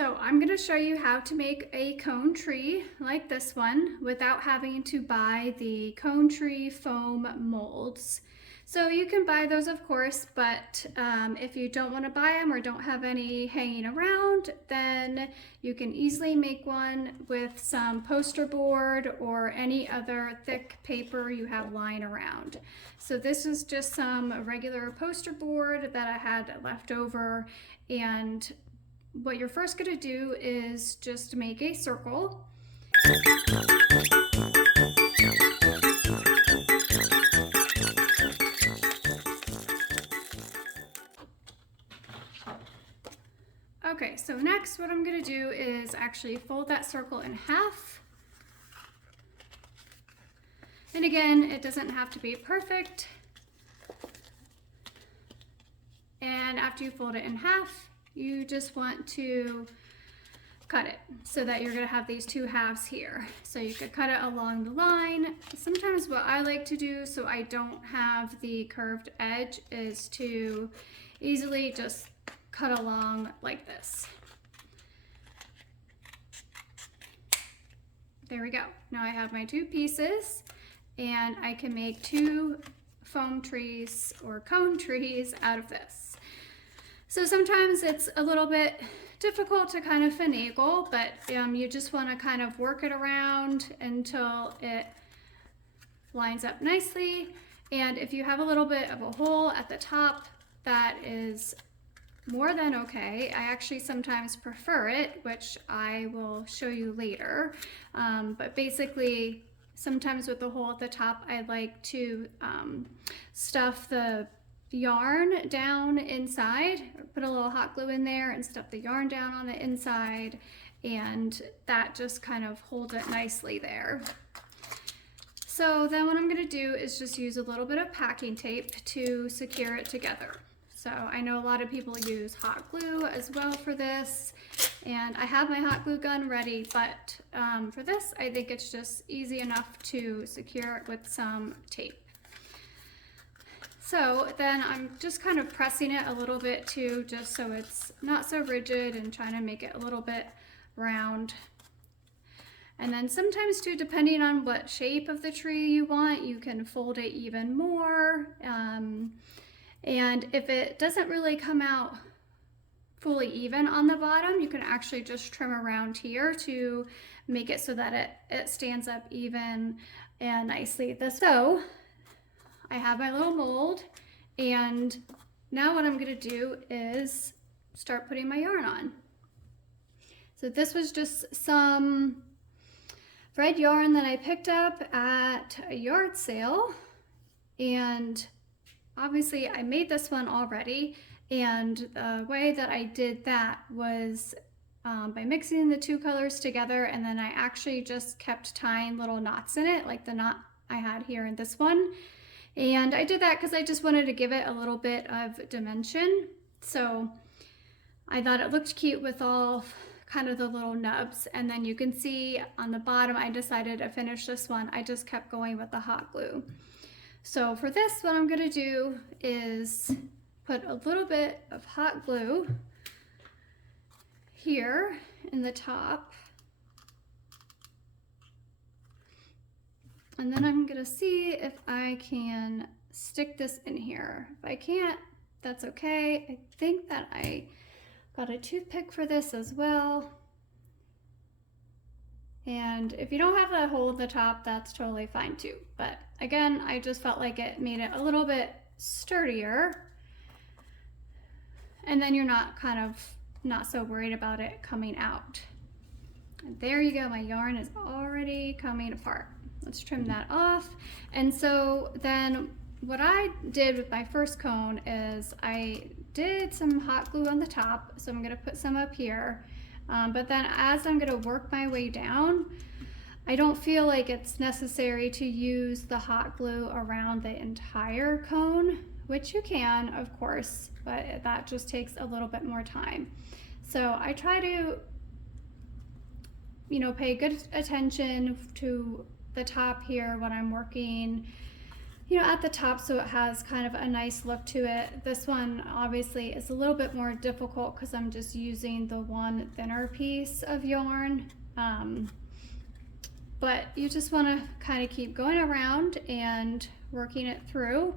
So I'm going to show you how to make a cone tree like this one without having to buy the cone tree foam molds. So you can buy those, of course, but if you don't want to buy them or don't have any hanging around, then you can easily make one with some poster board or any other thick paper you have lying around. So this is just some regular poster board that I had left over, and what you're first going to do is just make a circle. Okay, so next what I'm going to do is actually fold that circle in half. And again, it doesn't have to be perfect. And after you fold it in half, you just want to cut it so that you're going to have these two halves here. So you could cut it along the line. Sometimes what I like to do so I don't have the curved edge is to easily just cut along like this. There we go. Now I have my two pieces and I can make two foam trees or cone trees out of this. So sometimes it's a little bit difficult to kind of finagle, but you just want to kind of work it around until it lines up nicely. And if you have a little bit of a hole at the top, that is more than okay. I actually sometimes prefer it, which I will show you later. But basically, sometimes with the hole at the top, I like to stuff the yarn down inside, put a little hot glue in there and stuff the yarn down on the inside, and that just kind of holds it nicely there. So then what I'm going to do is just use a little bit of packing tape to secure it together. So I know a lot of people use hot glue as well for this, and I have my hot glue gun ready, but for this I think it's just easy enough to secure it with some tape. So then I'm just kind of pressing it a little bit too, just so it's not so rigid, and trying to make it a little bit round. And then sometimes too, depending on what shape of the tree you want, you can fold it even more. And if it doesn't really come out fully even on the bottom, you can actually just trim around here to make it so that it stands up even and nicely. So I have my little mold, and now what I'm going to do is start putting my yarn on. So this was just some red yarn that I picked up at a yard sale, and obviously I made this one already, and the way that I did that was by mixing the two colors together, and then I actually just kept tying little knots in it, like the knot I had here in this one. And I did that because I just wanted to give it a little bit of dimension. So I thought it looked cute with all kind of the little nubs. And then you can see on the bottom, I decided to finish this one. I just kept going with the hot glue. So for this, what I'm going to do is put a little bit of hot glue here in the top. And then I'm gonna see if I can stick this in here. If I can't, that's okay. I think that I got a toothpick for this as well. And if you don't have that hole at the top, that's totally fine too. But again, I just felt like it made it a little bit sturdier. And then you're not so worried about it coming out. And there you go, my yarn is already coming apart. Let's trim that off. And so then what I did with my first cone is I did some hot glue on the top. So I'm going to put some up here. But then as I'm going to work my way down, I don't feel like it's necessary to use the hot glue around the entire cone, which you can, of course, but that just takes a little bit more time. So I try to, pay good attention to the top here when I'm working, at the top, so it has kind of a nice look to it. This one obviously is a little bit more difficult because I'm just using the one thinner piece of yarn. But you just want to kind of keep going around and working it through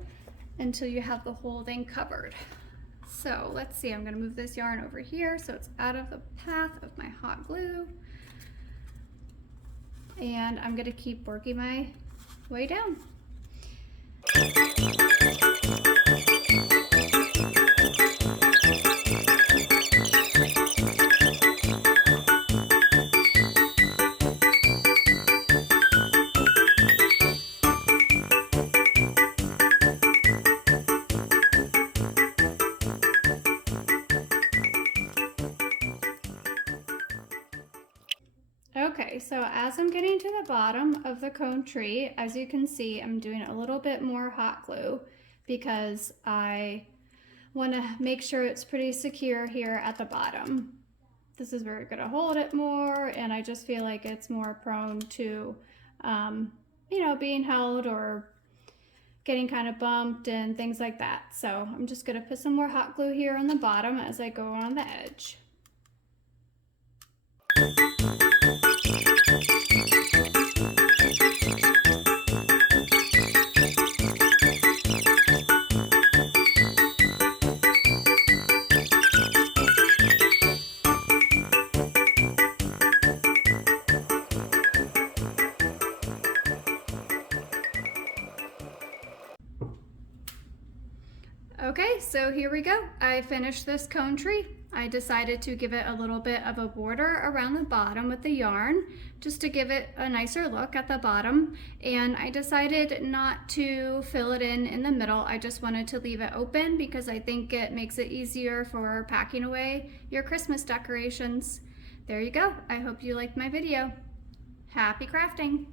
until you have the whole thing covered. So let's see, I'm going to move this yarn over here so it's out of the path of my hot glue. And I'm going to keep working my way down. Okay, so as I'm getting to the bottom of the cone tree, as you can see, I'm doing a little bit more hot glue because I want to make sure it's pretty secure here at the bottom. This is where you're going to hold it more, and I just feel like it's more prone to, being held or getting kind of bumped and things like that. So I'm just going to put some more hot glue here on the bottom as I go on the edge. Okay, so here we go. I finished this cone tree. I decided to give it a little bit of a border around the bottom with the yarn just to give it a nicer look at the bottom, and I decided not to fill it in the middle. I just wanted to leave it open because I think it makes it easier for packing away your Christmas decorations. There you go. I hope you liked my video. Happy crafting!